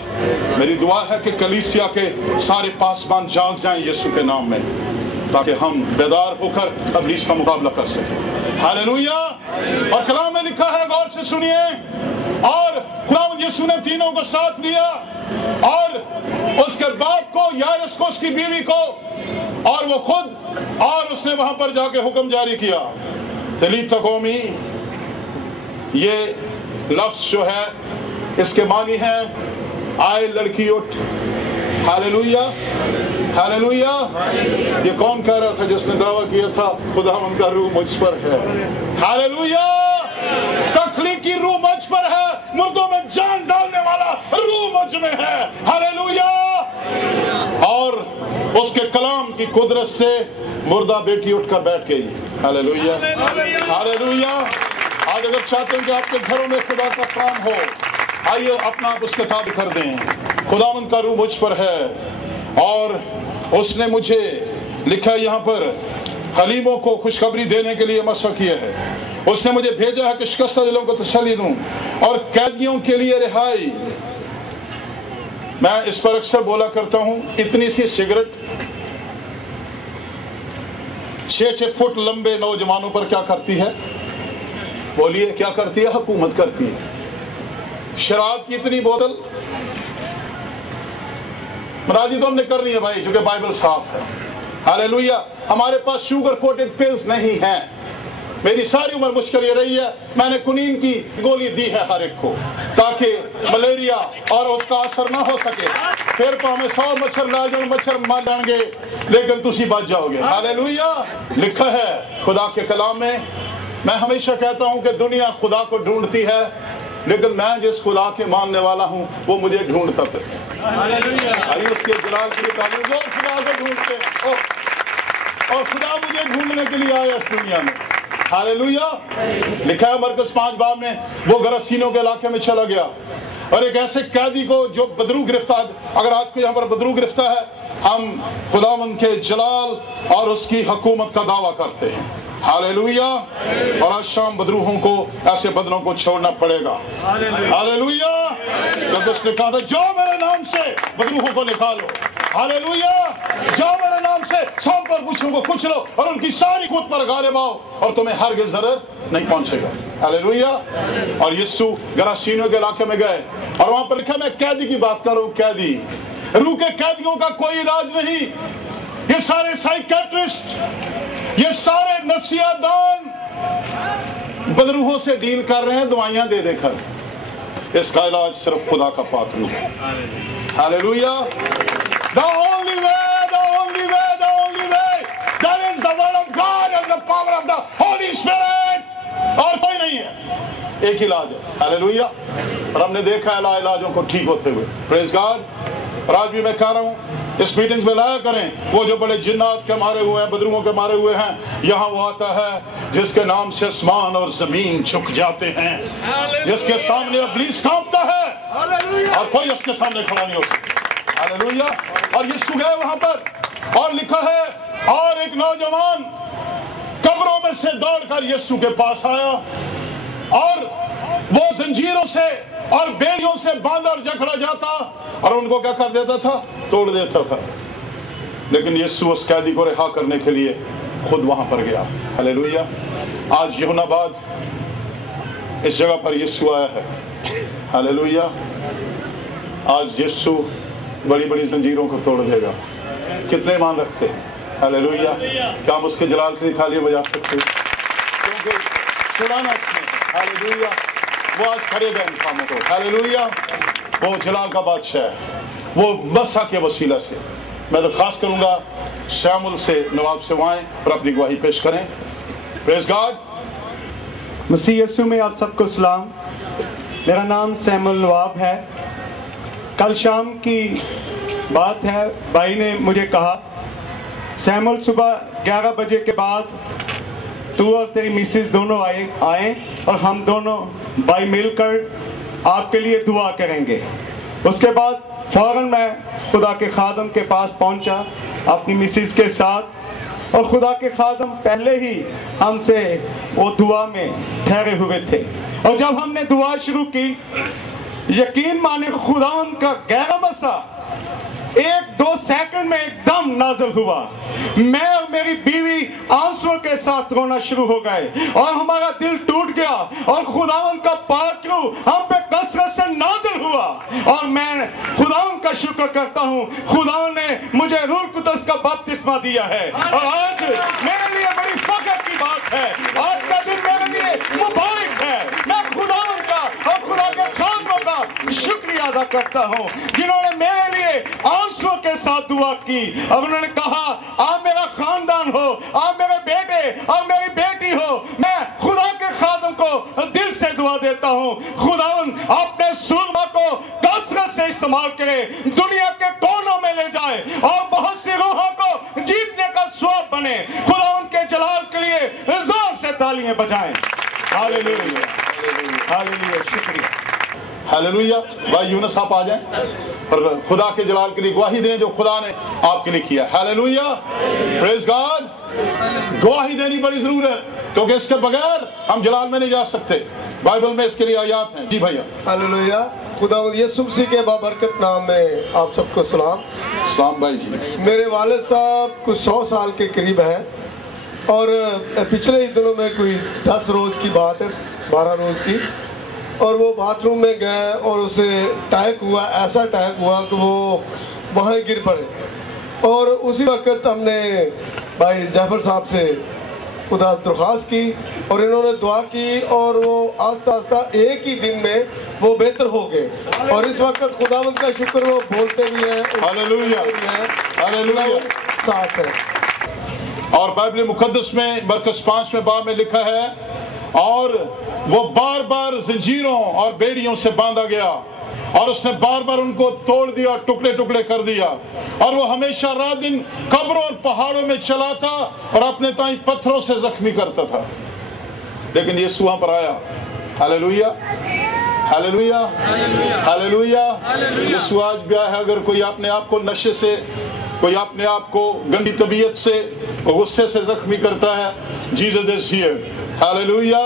मेरी दुआ है कि कलीसिया के सारे पासबान जाग जाएं यीशु के नाम में, ताकि हम बेदार होकर इब्लीस का मुकाबला कर सकें। हालेलुया। और कलाम में लिखा है, गौर से सुनिए, और खुदावंद यीशु ने तीनों को साथ लिया और उसके बाप को, याइरस को, उसकी बीवी को, और वो खुद, और उसने वहां पर जाके हुक्म जारी किया, तलीता कौमी। ये लफ्ज जो है इसके मानी है आए लड़की उठ। Hallelujah, hallelujah. ये कौन कह रहा था जिसने दावा किया था खुदावंद का रूह मुझ पर है? हालेलुया। तख्लीकी रूह मुझ पर है, मुर्दों में जान डालने वाला रूह मुझ में है। हालेलुया। और उसके कलाम की कुदरत से मुर्दा बेटी उठकर बैठ गई। Hallelujah, hallelujah. आज अगर चाहते हैं कि आपके घरों में खुदा का काम हो, आइए अपना आप उसके ताबे कर दें। खुदावंद का रूह मुझ पर है और उसने मुझे लिखा यहाँ पर हलीमों को खुशखबरी देने के लिए मशवरा किया है। उसने मुझे भेजा है कि शिकस्ता दिलों को तसल्ली दूं और कैदियों के लिए रिहाई। मैं इस पर अक्सर बोला करता हूं, इतनी सी सिगरेट 6-6 फुट लंबे नौजवानों पर क्या करती है? बोलिए, क्या करती है? हुकूमत करती है। शराब की इतनी बोतल मराजी तो हमने करनी है भाई, क्योंकि बाइबल साफ है। हालेलुया। हमारे पास शुगर कोटेड पिल्स नहीं है। मेरी सारी उम्र मुश्किल ये रही है, मैंने कुनीन की गोली दी है हर एक को, ताकि मलेरिया और उसका असर ना हो सके। फिर तो हमें 100 मच्छर ला जाओ, मच्छर मार जाएंगे, लेकिन तुसी बच जाओगे। हालेलुया। लिखा है खुदा के कलाम में, मैं हमेशा कहता हूं कि दुनिया खुदा को ढूंढती है, लेकिन मैं जिस खुदा के मानने वाला हूं वो मुझे ढूंढता है। आइए उसके जलाल के लिए तालीम दो। खुदा को ढूंढते हैं और खुदा मुझे ढूंढने के लिए आया इस दुनिया में। हालेलुया। लिखा है मरकस 5 बाब में, वो गरसीनों के इलाके में चला गया और एक ऐसे कैदी को जो बदरू गिरफ्तार, अगर आज को यहाँ पर बदरू गिरफ्तार है, हम खुदावंद के जलाल और उसकी हुकूमत का दावा करते हैं। हालेलुया। और आज शाम बदरूहों को, ऐसे बदरों को छोड़ना पड़ेगा। हालेलुया। जब उसने कहा था जाओ मेरे नाम से बदरूहों को निकालो। हालेलुया। जाओ मेरे नाम से 100 पर कुछों को कुचलो और उनकी सारी खुद पर गालिब आओ और तुम्हें हरगिज़ जरूरत नहीं पहुंचेगा। हालेलुया। और यीशु गरासीनों के इलाके में गए और वहां पर लिखा, मैं कैदी की बात कर रहा हूं, कैदी, रूह के कैदियों का कोई इलाज नहीं। ये सारे साइकियाट्रिस्ट, ये सारे नफ्सियादान बदरूहों से डील कर रहे हैं दवाइयां दे देकर। इसका इलाज सिर्फ खुदा का पाक रूह है। Hallelujah. The only way that is the word of God and the power of the Holy Spirit। और कोई नहीं है, एक इलाज है। हालेलुया। और हमने देखा है इलाजों को ठीक होते हुए। Praise God. और आज भी मैं कह रहा हूं, इस मीटिंग्स में लाया करें, वो जो बड़े जिन्नात के मारे हुए हैं, बदरुओं के मारे हुए हैं, यहाँ वो आता है जिसके नाम से आसमान और जमीन झुक जाते हैं, जिसके सामने इब्लीस कांपता है और कोई उसके सामने खड़ा नहीं हो सकता। हालेलुया। और यीशु गए वहां पर और लिखा है, और एक नौजवान कब्रों में से दौड़कर यीशु के पास आया और वो जंजीरों से और बेड़ियों से बांधा और जकड़ा जाता और उनको क्या कर देता था? तोड़ देता था। लेकिन यीशु उस कैदी को रिहा करने के लिए खुद वहां पर गया। हालेलुया। आज यूहन्नाबाद इस जगह पर यीशु आया है। हालेलुया। आज यीशु बड़ी बड़ी जंजीरों को तोड़ देगा। कितने ईमान रखते हैं? हालेलुया। क्या हम उसके जलाल के लिए तालियां बजा सकते हैं? क्योंकि सुनाना इसमें। हालेलुया। वो आज करेगा इन कामों को। हालेलुया। वो जलाल का बादशाह है, वो मसा के वसीला से। मैं तो खास करूंगा श्यामुल से, नवाब से वो आए और अपनी गवाही पेश करें। Praise God. मसीह यीशु में आप सबको सलाम। मेरा नाम सैमुल नवाब है। कल शाम की बात है, भाई ने मुझे कहा सैमुअल सुबह 11 बजे के बाद तू और तेरी मिसेस दोनों आए और हम दोनों भाई मिलकर आपके लिए दुआ करेंगे। उसके बाद फौरन मैं खुदा के खादम के पास पहुंचा अपनी मिसेस के साथ, और खुदा के खादम पहले ही हमसे वो दुआ में ठहरे हुए थे। और जब हमने दुआ शुरू की, यकीन माने खुदा उनका गहरा मसा 1-2 सेकंड में एकदम नाज़िल हुआ। मैं और मेरी बीवी आंसुओं के साथ रोना शुरू हो गए और हमारा दिल टूट गया, और खुदावन का पाक रूह हम पे कसरत से नाज़िल हुआ। और मैं खुदावन का शुक्र करता हूँ, खुदावन ने मुझे रूह कुदस का बपतिस्मा दिया है। और आज मेरे लिए बड़ी फख्र की बात है, आज का दिन मेरे लिए मुबारक है। मैं खुदावन का और खुदा के खादमों का शुक्रिया अदा करता हूँ जिन्होंने मेरे लिए आंसुओं के साथ दुआ की, और उन्होंने कहा आप मेरा खानदान हो, आप मेरे बेटे और मेरी बेटी हो। मैं खुदा के खादम को दिल से दुआ देता हूँ, खुदावन अपने सुरमा को कसरत से इस्तेमाल करे, दुनिया के कोनों में ले जाए और बहुत सी रूहों को जीतने का स्वाब बने। खुदावन के जलाल के लिए जोर से तालियां बजाएं। हालेलुया, हालेलुया, शुक्रिया। हालेलुया। भाई यूनुस आप आ जाएं और खुदा के जलाल के लिए गवाही दें जो खुदा ने आपके लिए किया। Hallelujah, praise God. गवाही देनी बड़ी जरूर है, क्योंकि इसके बगैर हम जलाल में नहीं जा सकते। बाइबल में इसके लिए आयात हैं। जी भैया। हालेलुया। खुदा यीशु मसीह के बाबरकत नाम में आप सबको सलाम। सलाम भाई जी। मेरे वालिद साहब कुछ 100 साल के करीब हैं, और पिछले ही दिनों में कोई 10 रोज की बात है, 12 रोज की, और वो बाथरूम में गए और उसे अटैक हुआ, ऐसा अटैक हुआ कि वो वहाँ गिर पड़े। और उसी वक्त हमने भाई जाफर साहब से खुदा दरख्वास्त की और इन्होंने दुआ की, और वो आस्ता आस्ता एक ही दिन में वो बेहतर हो गए। और इस वक्त खुदावंद का शुक्र, वो बोलते भी हैं, हालेलुया, हालेलुया, साथ है। और बाइबल मुकद्दस में मरकस 5वें बाब में लिखा है, और वो बार बार जंजीरों और बेड़ियों से बांधा गया, और उसने बार बार उनको तोड़ दिया, टुकड़े टुकड़े कर दिया, और वो हमेशा रात दिन कब्रों और पहाड़ों में चला था और अपने ताई पत्थरों से जख्मी करता था। लेकिन यीशु वहां पर आया। Hallelujah, hallelujah, hallelujah. यीशु आज भी आया है। अगर कोई अपने आप को नशे से, कोई अपने आप को गंदी तबीयत से, गुस्से से जख्मी करता है, जीसस इज हियर। हालेलुया।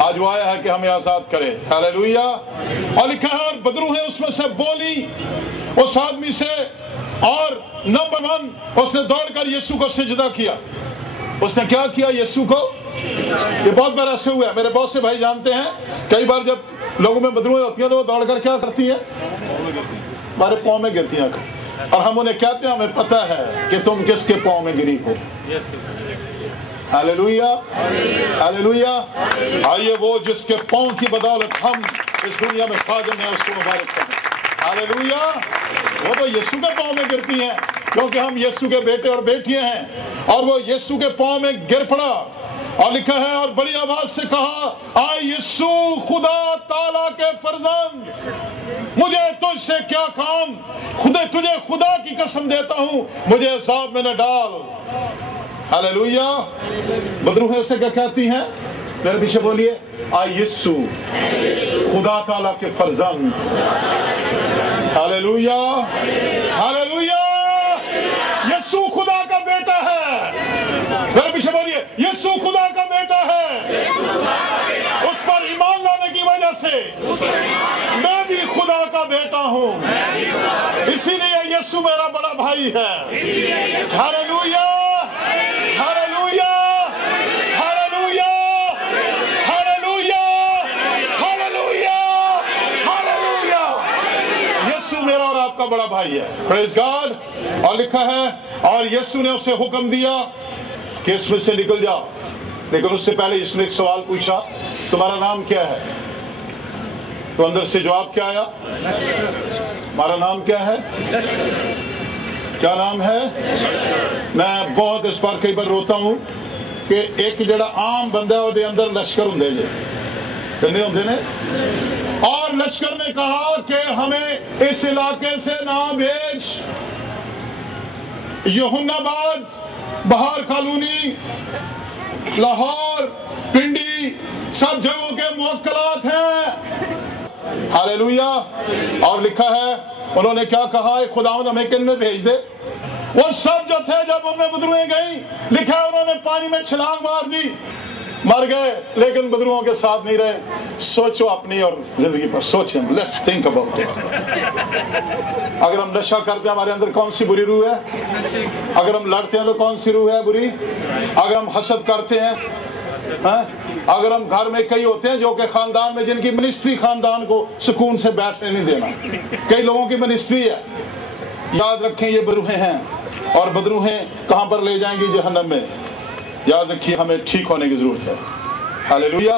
आज वो आया है कि हमें आजाद करे। हालेलुया। और लिखा है, और बदरूहें उसमें से बोली उस आदमी से, और नंबर 1 उसने दौड़कर यीशु को सिजदा किया। उसने क्या किया यीशु को? ये बहुत बार ऐसे हुआ है, मेरे बहुत से भाई जानते हैं, कई बार जब लोगों में बदरूहें होती हैं तो वो दौड़कर क्या करती हैं? हमारे पाँव में गिरती हैं, और हम उन्हें कहते हैं हमें पता है कि तुम किसके पाँव में गिरी हो। Hallelujah, hallelujah. आइए वो जिसके पाँव की बदौलत हम इस दुनिया में खादिम हैं, उसको मुबारक करें। हालेलुया। वो तो यीशु के पाँव में गिरती हैं, क्योंकि हम यीशु के बेटे और बेटियां हैं, और वो यीशु के पाँव में गिर पड़ा, और लिखा है, और बड़ी आवाज से कहा, आ यीशु खुदा ताला के फर्जंद, मुझे तुझसे क्या काम, तुझे खुदा की कसम देता हूं, मुझे अज़ाब में न डाल। हालेलुया। बदरूहें उसे क्या कहती हैं? मेरे पीछे बोलिए, आ यीशु खुदा ताला के फर्जंद। Hallelujah, hallelujah. यीशु खुदा का बेटा है। मेरे पीछे बोलिए, यीशु खुदा का बेटा है। उस पर ईमान लाने की वजह से मैं भी खुदा का बेटा हूँ, इसीलिए यीशु मेरा बड़ा भाई है। Hallelujah, hallelujah, hallelujah, hallelujah, hallelujah, hallelujah. यीशु मेरा और आपका बड़ा भाई है। Praise God. और लिखा है, और यीशु ने उसे हुक्म दिया कि इसमें से निकल जा। लेकिन उससे पहले इसने एक सवाल पूछा, तुम्हारा नाम क्या है? तो अंदर से जवाब क्या आया? हमारा नाम क्या है? क्या नाम है? मैं बहुत इस बार कई बार रोता हूं कि एक जड़ा आम बंदा है अंदर लश्कर होंगे जे कहने होंगे ने, और लश्कर ने कहा कि हमें इस इलाके से ना भेज, यूहन्नाबाद, बहार कॉलोनी, लाहौर, पिंडी, सब जगहों के मुवक्किलात हैं। हालेलुया। और लिखा है उन्होंने क्या कहा है, खुदावंद हमें किन में भेज दे। वो सब जो थे जब उम्मे बदरुएं गई, लिखा है उन्होंने पानी में छलांग मार दी, मर गए, लेकिन बदरुओं के साथ नहीं रहे। सोचो अपनी और जिंदगी पर सोचें, लेट्स थिंक अबाउट इट। अगर हम नशा करते हैं हमारे अंदर कौन सी बुरी रूह है? अगर हम लड़ते हैं तो कौन सी रूह है बुरी? अगर हम हसद करते हैं, अगर हम घर में कई होते हैं जो कि खानदान में जिनकी मिनिस्ट्री खानदान को सुकून से बैठने नहीं देना, कई लोगों की मिनिस्ट्री है। याद रखें ये बदरूहें हैं, और बदरूहें कहां पर ले जाएंगी? जहन्नम में। याद रखिए हमें ठीक होने की जरूरत है। हालेलुया।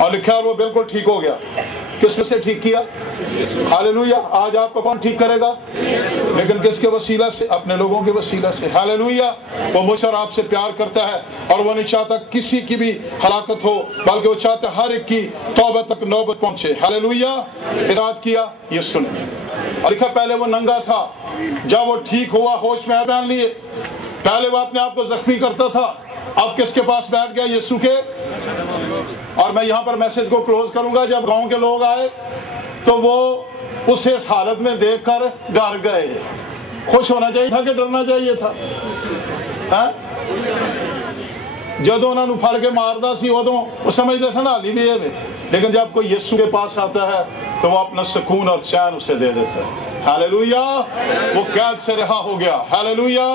और लिखा है वो बिल्कुल ठीक हो गया। किसने से ठीक किया? हालेलुया। आज आपको कौन ठीक करेगा? लेकिन किसके वसीला से? अपने लोगों के वसीला से। हालेलुया। वो मुझसे और आपसे प्यार करता है, और वो नहीं चाहता किसी की भी हलाकत हो, बल्कि वो चाहता हर एक की तौबा तक नौबत पहुंचे। हालेलुया। इराद किया, ये सुने। और लिखा पहले वो नंगा था, जब वो ठीक हुआ होश में पहन लिए। पहले वो अपने आप को जख्मी करता था, अब किसके पास बैठ गया? यीशु के। और मैं यहाँ पर मैसेज को क्लोज करूंगा। जब गांव के लोग आए तो वो उसे इस हालत में देखकर डर गए। खुश होना चाहिए था कि डरना चाहिए था? जदों उन्होंने फड़ के मारदा सी उदों वो समझते सन हाली भी है, लेकिन जब कोई यीशु के पास आता है तो वो अपना सुकून और चैन उसे दे देता है। हालेलुया। वो कैद से रिहा हो गया। हालेलुया।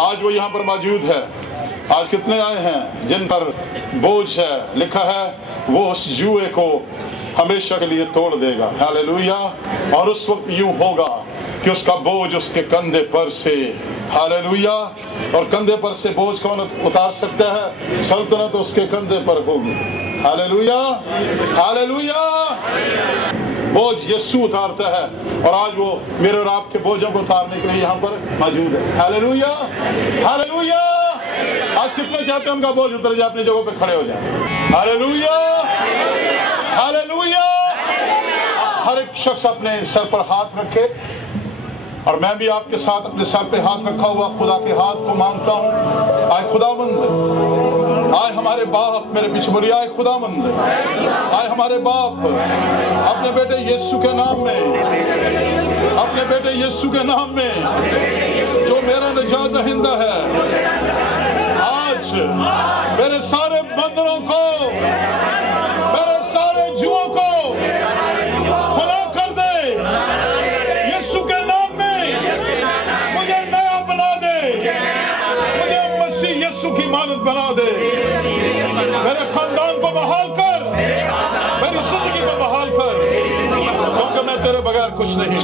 आज वो यहाँ पर मौजूद है। आज कितने आए हैं जिन पर बोझ है? लिखा है वो उस जुए को हमेशा के लिए तोड़ देगा। हालेलुया। और उस वक्त यूं होगा कि उसका बोझ उसके कंधे पर से, हालेलुया। और कंधे पर से बोझ कौन उतार सकता है? सल्तनत उसके कंधे पर होगी। हालेलुया। हालेलुया। बोझ यीशु उतारता है, और आज वो मेरे और आपके बोझों को उतारने के लिए यहाँ पर मौजूद है। हालेलुया। हालेलुया। आज कितने चाहते हैं उनका बोझ उतर जाए, अपनी जगहों पे खड़े हो जाए। हालेलुया। हालेलुया। हर एक शख्स अपने सर पर हाथ रखे, और मैं भी आपके साथ अपने सर पे हाथ रखा हुआ खुदा के हाथ को मांगता हूँ। आए खुदावंद, आए हमारे बाप, मेरे पीछे बोलिए आए खुदावंद, आए हमारे बाप, अपने बेटे यीशु के नाम में, अपने बेटे यीशु के नाम में जो मेरा निजात दहिंदा है, आज मेरे सारे बंधनों को, मेरे सारे जुओं को खुला कर दे। यीशु के नाम में मुझे नया बना दे, मुझे मसीह यीशु की मानद बना दे। मेरे खानदान को बहाल कर, मेरी जिंदगी को बहाल कर, क्योंकि मैं तेरे बगैर कुछ नहीं।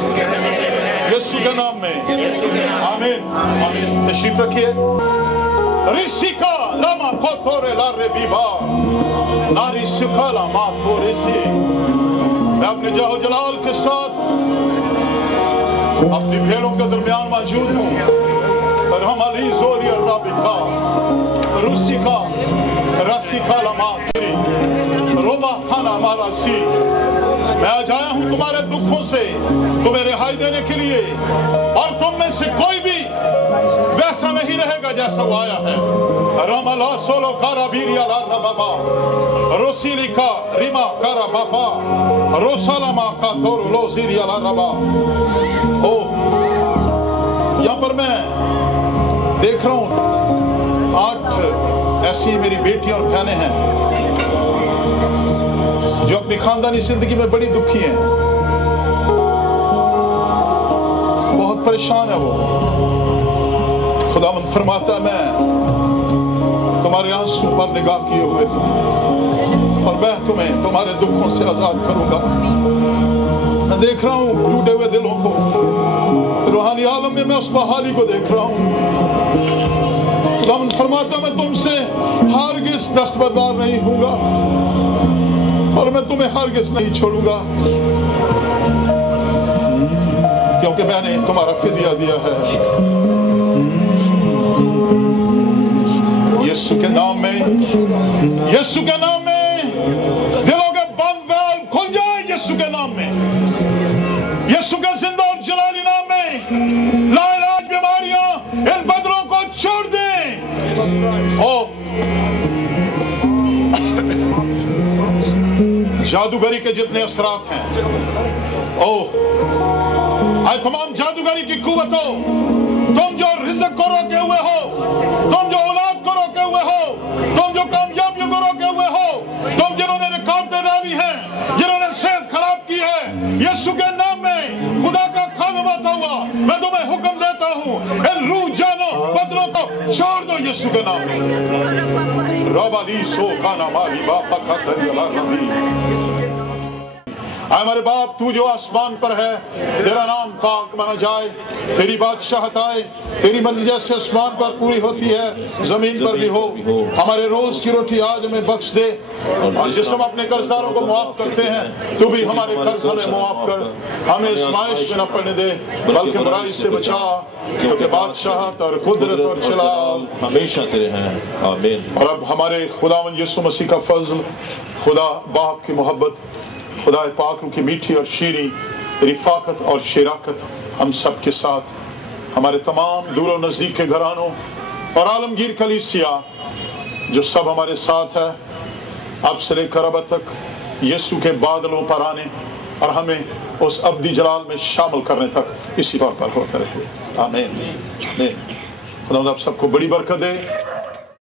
यीशु के नाम में आमीन। आमीन। तशरीफ रखिए। ऋषिका लामा कोतोरे लारे विवा नारी सिखा लामा थोड़े से। मैं अपने जाहो जलाल के साथ अपनी भेड़ों के दरमियान मौजूद हूँ। और हम अली जोरी और राबिका रुसिका रसिका लामा रोबा खाना मारा सी। मैं आज आया हूँ तुम्हारे दुखों से तुम्हें रिहाई देने के लिए, और तुम में से कोई भी वैसा नहीं रहेगा जैसा वो आया है। रमला सोलो कारा बीरिया ला रबाबा रोसिलिका रिमा कारा बाबा रोसालामा का तोरो लो सीरिया ला रबा। ओ यहाँ पर मैं देख रहा हूँ 8 ऐसी मेरी बेटियां और बहनें हैं जो अपनी खानदानी जिंदगी में बड़ी दुखी हैं, बहुत परेशान है वो। खुदावंद फरमाता है मैं तुम्हारे आंसू पर निगाह किए हुए हूं, और मैं तुम्हें तुम्हारे दुखों से आजाद करूंगा। मैं देख रहा हूं टूटे हुए दिलों को, रूहानी आलम में मैं उस बहाली को देख रहा हूं। खुदावंद फरमाता मैं तुमसे हरगिज़ दस्तबरदार नहीं होऊंगा, और मैं तुम्हें हरगिज़ नहीं छोड़ूंगा, क्योंकि मैंने तुम्हारा फिदिया दिया है। यीशु के नाम में, यीशु के नाम में दिलों के बंद वाल्व खुल जाए। यीशु के नाम में, यीशु के जिंदा और जलाली नाम में लाइलाज बीमारियां जादूगरी के जितने असरात हैं, आए तमाम जादूगरी की कुव्वतों, तुम जो रिज़्क को रोके हुए हो, तुम जो औलाद को रोके हुए हो, तुम जो कामयाबियों को रोके हुए हो, तुम जिन्होंने रुकावटें डाली हैं, जिन्होंने सेहत खराब की है, यीशु के नाम में खुदा का खात्मा हुआ, मैं तुम्हें हुक्म देता हूँ, इन रूह जानो बदलों को छोड़ दो यीशु के नाम में। रबाली सो काना मारी बापा का दरिया रबी। हमारे बाप, तू जो आसमान पर है, तेरा नाम पाक माना जाए, तेरी बादशाहत आए, तेरी मर्जी जैसे आसमान पर पूरी होती है जमीन पर भी हो। हमारे रोज की रोटी आज हमें बख्श दे, और जिस हम अपने कर्जदारों को मुआफ करते हैं, तू भी हमारे कर्ज हमें मुआफ कर, हमें आज़माइश में न पड़ने दे, बल्कि बुराई से बचा, क्योंकि बादशाहत और कुदरत और जलाल हमेशा तेरे हैं। आमीन। और अब हमारे खुदावंद यीशु मसीह का फजल, खुदा बाप की मोहब्बत, खुदा पाक की मीठी और शीरी रिफाकत और शराकत हम सब के साथ, हमारे तमाम दूर और नज़दीक के घरानों और आलमगीर कलीसिया जो सब हमारे साथ है, अब से लेकर अब तक यीशु के बादलों पर आने और हमें उस अब्दी जलाल में शामिल करने तक इसी तौर पर होता रहे। आमीन। खुदा आप सबको बड़ी बरकत दे।